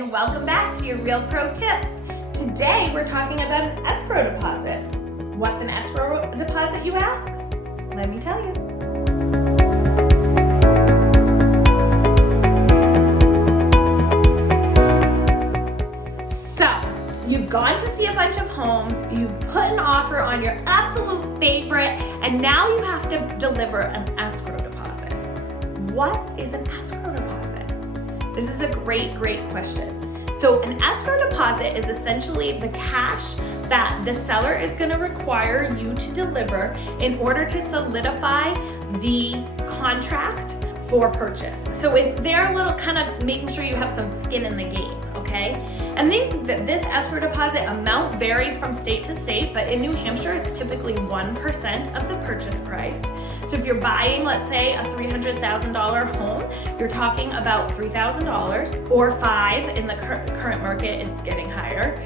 and welcome back to your Real Pro Tips. Today we're talking about an escrow deposit. What's an escrow deposit, you ask? Let me tell you. So, you've gone to see a bunch of homes, you've put an offer on your absolute favorite, and now you have to deliver an escrow deposit. What is an escrow deposit? This is a great question. So an escrow deposit is essentially the cash that the seller is going to require you to deliver in order to solidify the contract for purchase. So it's their little kind of making sure you have some skin in the game, okay? And this escrow deposit amount varies from state to state, but in New Hampshire, it's typically 1% of the purchase price. So if you're buying, let's say, a $300,000 home, you're talking about $3,000 or $5,000. In the current market, it's getting higher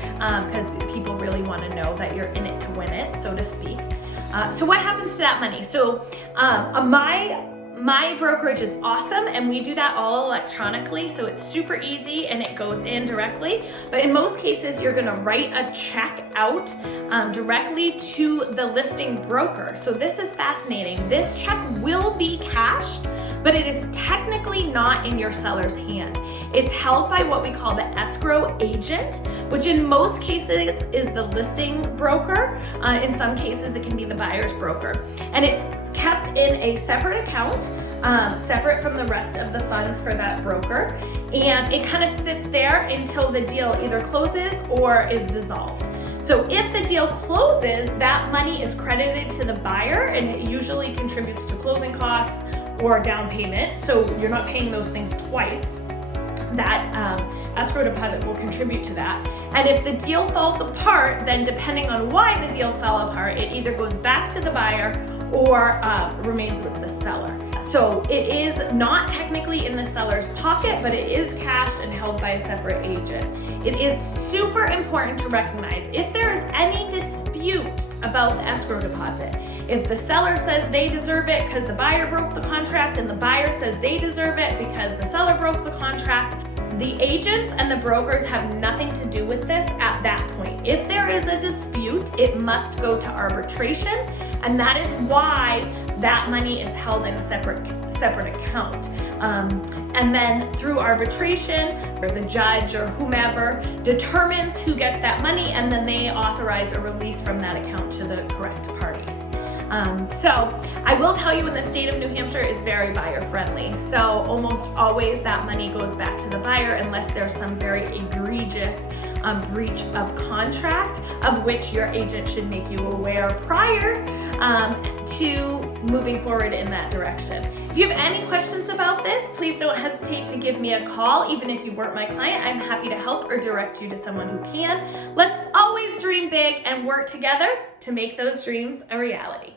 because people really want to know that you're in it to win it, so to speak. So what happens to that money? So my brokerage is awesome, and we do that all electronically, so it's super easy and it goes in directly. But in most cases, you're gonna write a check out directly to the listing broker. So this is fascinating. This check will be cashed, but it is technically not in your seller's hand. It's held by what we call the escrow agent, which in most cases is the listing broker. In some cases, it can be the buyer's broker. And it's kept in a separate account, separate from the rest of the funds for that broker. And it kind of sits there until the deal either closes or is dissolved. So if the deal closes, that money is credited to the buyer, and it usually contributes to closing costs or down payment. So you're not paying those things twice. That escrow deposit will contribute to that. And if the deal falls apart, then depending on why the deal fell apart, it either goes back to the buyer or remains with the seller. So it is not technically in the seller's pocket, but it is cashed and held by a separate agent. It is super important to recognize if there is any dispute about the escrow deposit. If the seller says they deserve it because the buyer broke the contract, and the buyer says they deserve it because the seller broke the contract, the agents and the brokers have nothing to do with this at that point. If there is a dispute, it must go to arbitration, and that is why that money is held in a separate account. And then through arbitration, or the judge or whomever determines who gets that money, and then they authorize a release from that account to the correct parties. So I will tell you, in the state of New Hampshire is very buyer friendly. So almost always that money goes back to the buyer unless there's some very egregious breach of contract, of which your agent should make you aware prior to moving forward in that direction. If you have any questions about this, please don't hesitate to give me a call. Even if you weren't my client, I'm happy to help or direct you to someone who can. Let's always dream big and work together to make those dreams a reality.